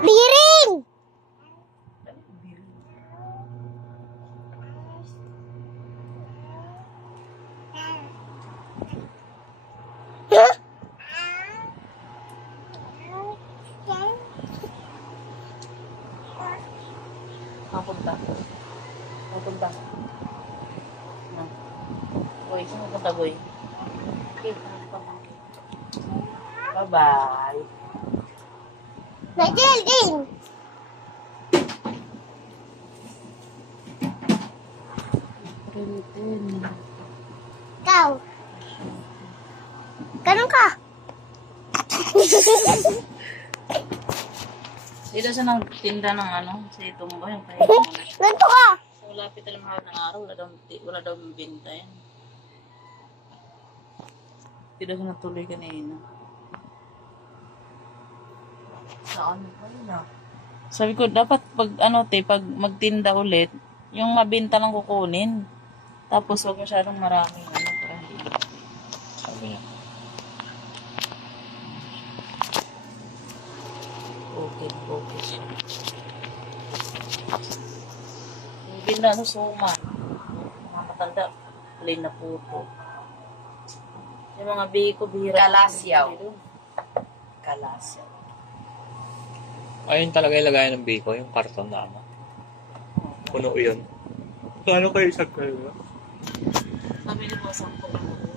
Biring! Huh? Mapunta. Mapunta. Uy, saan mapunta, Goy? Okay. Bye-bye. Nadel din! Ikaw. Ganun ka. Dito sa nang tinda ng ano, sa itong ba yung kaya. Ganito ka. So, lapit alam hawak ng araw, wala daw mabinta yan. Dito sa natuloy kanina. Saan pa na? Sabi ko, dapat pag ano pag magtinda ulit, yung mabinta lang kukunin. Tapos huwag masyadong maraming ano para hindi. Sabi niya. Okay siya. Yung binda ano, suma. Mga matanda, plain na puto. Yung mga biko, bihira. Kalasyaw. Kalasyaw. Ayun talaga ilagay ng biko, yung karton na ano. Puno yun. Kano kayo isang kayo? Sabi ni mo, 10 lang.